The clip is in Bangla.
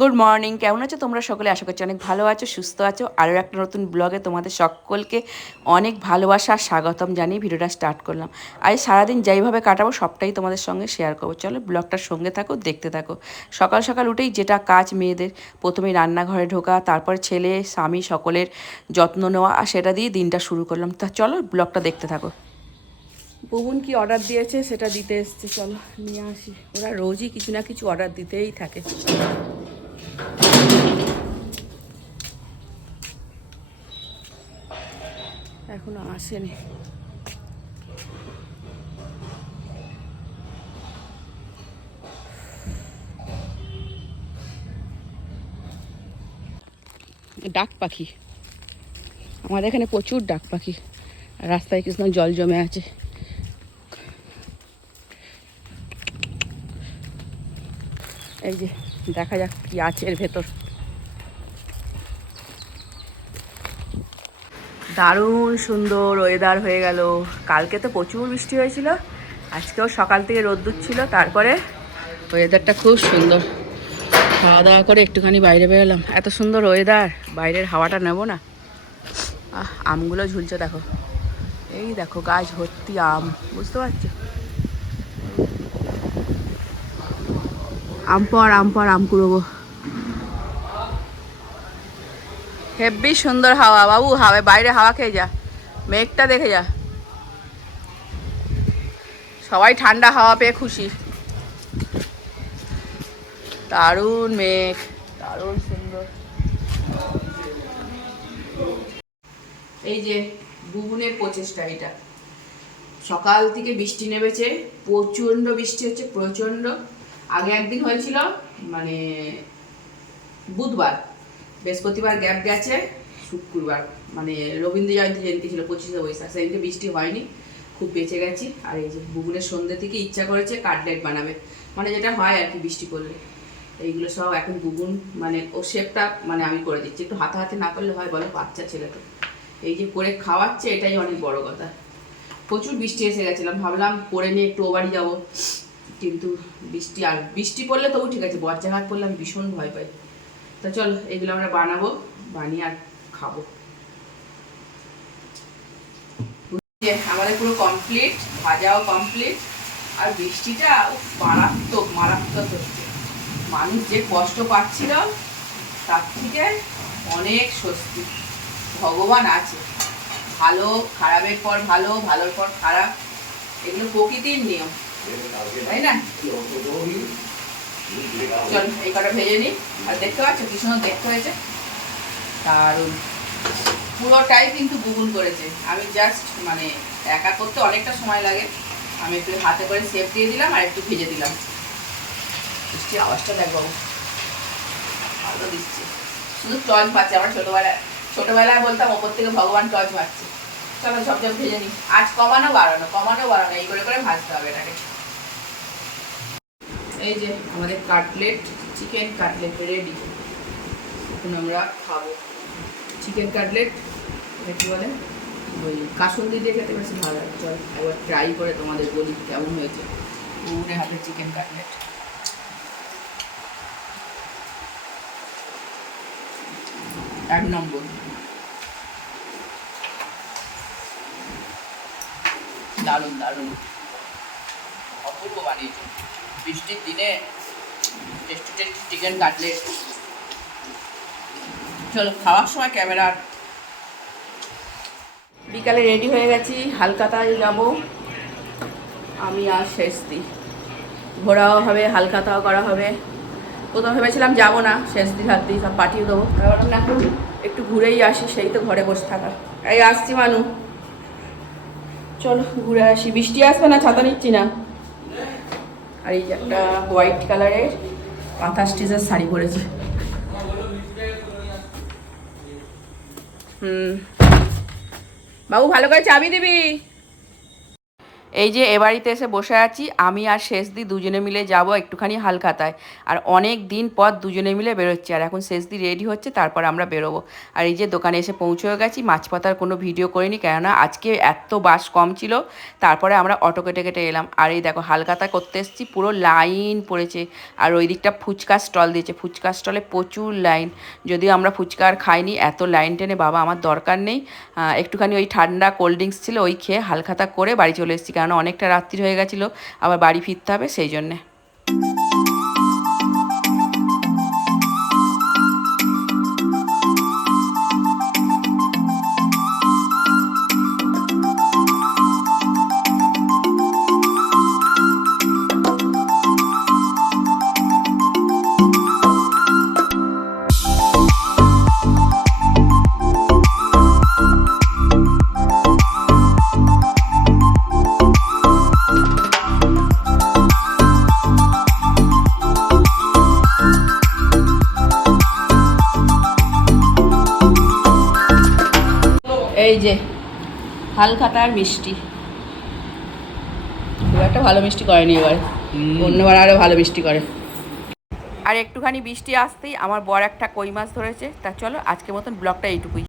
গুড মর্নিং কেমন আছো তোমরা সকলে? আশা করছি অনেক ভালো আছো, সুস্থ আছো। আরও একটা নতুন ব্লগে তোমাদের সকলকে অনেক ভালোবাসা আর স্বাগতম জানিয়ে ভিডিওটা স্টার্ট করলাম। আজ সারাদিন যেইভাবে কাটাবো, সবটাই তোমাদের সঙ্গে শেয়ার করব। চলো ব্লগটার সঙ্গে থাকো, দেখতে থাকো। সকাল সকাল উঠেই যেটা কাজ মেয়েদের, প্রথমেই রান্নাঘরে ঢোকা, তারপর ছেলে, স্বামী সকলের যত্ন নেওয়া, আর সেটা দিয়ে দিনটা শুরু করলাম। তা চলো ব্লগটা দেখতে থাকো। বুবুন কি অর্ডার দিয়েছে সেটা দিতে এসছে, চলো নিয়ে আসি। ওরা রোজই কিছু না কিছু অর্ডার দিতেই থাকে। এখনও আসেনি। ডাক পাখি। আমাদের এখানে প্রচুর ডাক পাখি। আর রাস্তায় কৃষ্ণ জল জমে আছে। এই যে, দেখা যাক কি আছে এর ভেতর। দারুণ সুন্দর ওয়েদার হয়ে গেল। কালকে তো প্রচুর বৃষ্টি হয়েছিল, আজকেও সকাল থেকে রোদ্দুর ছিল, তারপরে ওয়েদারটা খুব সুন্দর। খাওয়া দাওয়া করে একটুখানি বাইরে বেরোলাম। এত সুন্দর ওয়েদার বাইরের হাওয়াটা নেব না। আমগুলো ঝুলছে দেখো। এই দেখো, গাছ ভর্তি আম, বুঝতে পারছ? আম পর, আম কুড়োবো। হেব্বি সুন্দর হাওয়া, বাবু হাওয়ায় বাইরে হাওয়া খেয়ে যা। মেঘটা দেখে যা। সবাই ঠান্ডা হাওয়া পেয়ে খুশি। দারুণ মেঘ, দারুণ সুন্দর। এই যে বুবুনের প্রচেষ্টা এটা। সকাল থেকে বৃষ্টি নেমেছে, প্রচণ্ড বৃষ্টি হচ্ছে, প্রচণ্ড। আগে একদিন হয়েছিল মানে বুধবার, বৃহস্পতিবার গ্যাপ গেছে, শুক্রবার মানে রবীন্দ্র জয়ন্তী জয়ন্তী ছিল পঁচিশে বৈশাখ, সেদিনকে বৃষ্টি হয়নি, খুব বেঁচে গেছি, আর এই যে বুবুনের সন্ধ্যে থেকে ইচ্ছা করেছে কাটলেট বানাবে মানে যেটা হয় আর কি বৃষ্টি পড়লে, এইগুলো সব এখন বুবুন মানে ও শেপটা মানে আমি করে দিচ্ছি, একটু হাতে হাতে না করলে হয় বলো বাচ্চা ছেলে তো, এই যে করে খাওয়াচ্ছে এটাই অনেক বড় কথা, প্রচুর বৃষ্টি এসে গেছিলাম ভাবলাম করে নিয়ে একটু ও বাড়ি যাব কিন্তু বৃষ্টি, আর বৃষ্টি পড়লে তবু ঠিক আছে, বজ্রাঘাত পড়লে আমি ভীষণ ভয় পাই। তা চল, এগুলো আমরা বানাবো, বানিয়ে আর খাব। আমাদের পুরো কমপ্লিট ভাজাও কমপ্লিট আর বৃষ্টিটা মারাত্মক মারাত্মক হচ্ছে। মানুষ যে কষ্ট পাচ্ছিল, তার থেকে অনেক স্বস্তি। ভগবান আছে। ভালো, খারাপের পর ভালো, ভালোর পর খারাপ। এগুলো প্রকৃতির নিয়ম। তাই মানে করতে আমি হাতে করে একটু ভেজে দিলাম। আওয়াজটা দেখ বাবু। দিচ্ছে। শুধু বলতাম ওপর থেকে ভগবান টর্চ মারছে। চলো ঝপঝপ ভেজে নিই। আজ কমানো বাড়ানো কমানো বাড়ানো, এই করে করে ভাজতে হবে এটাকে। এই যে আমাদের কাটলেট, চিকেন কাটলেট রেডি এখন আমরা খাব। চিকেন কাটলেট, এটা কি বলে? ওই কাসুন্দি দিয়ে খেতে বেশি ভালো লাগে। চল, একবার ট্রাই করে তোমাদের বলি কেমন হয়েছে। উড়ে হাতে চিকেন কাটলেট। এক নম্বর। দারুণ দারুণ। অপূর্ব বানিয়েছে। বৃষ্টির দিনে টেস্টি টেস্টি চিকেন কাটলেট চলো, খাওয়ার সময় ক্যামেরার বিকালে রেডি হয়ে গেছি, হালকাতায় যাব আমি আর শেষ দিই ঘোরাও হবে, হালকাতাও করা হবে। প্রথম ভেবেছিলাম যাব না, শেষদি হাতদি সব পাঠিয়ে দেবো। না এখন একটু ঘুরেই আসি, সেই তো ঘরে বসে থাকা। এই আসছি, মানু। চলো, ঘুরে আসি। বৃষ্টি আসবে না, ছাতা নিচ্ছি না। আর এই যে একটা হোয়াইট কালারের পাতা স্টিচের শাড়ি পরেছে। হুম। বাবু, ভালো করে চাবি দিবি? এই যে এ বাড়িতে এসে বসে আছি, আমি আর শেষদি দুজনে মিলে যাব একটুখানি হালখাতায়। আর অনেক দিন পর দুজনে মিলে বেরোচ্ছি, আর এখন শেষদি রেডি হচ্ছে, তারপর আমরা বেরোবো। আর এই যে দোকানে এসে পৌঁছেও গেছি, মাছ পাতার কোনো ভিডিও করিনি, কেননা আজকে এত বাস কম ছিল, তারপরে আমরা অটো কেটে কেটে এলাম। আর এই দেখো, হালখাতা করতে এসেছি, পুরো লাইন পড়েছে। আর ওই দিকটা ফুচকা স্টল দিয়েছে, ফুচকা স্টলে প্রচুর লাইন। যদিও আমরা ফুচকা আর খাইনি, এত লাইন টেনে বাবা, আমার দরকার নেই। একটুখানি ওই ঠান্ডা কোল্ড ড্রিঙ্কস ছিল, ওই খেয়ে হালখাতা করে বাড়ি চলে এসেছি অনেকটা রাত্রি হয়ে গেছিল আবার বাড়ি ফিরতে হবে সেই জন্যে। এই হালখাতা হালখাতার মিষ্টি। খুব একটা ভালো মিষ্টি করেনি এবার। অন্যবার আরও ভালো মিষ্টি করে। আর একটুখানি বৃষ্টি আসতেই আমার বর একটা কই মাছ ধরেছে। তা চলো আজকের মতন ব্লগটা এইটুকুই।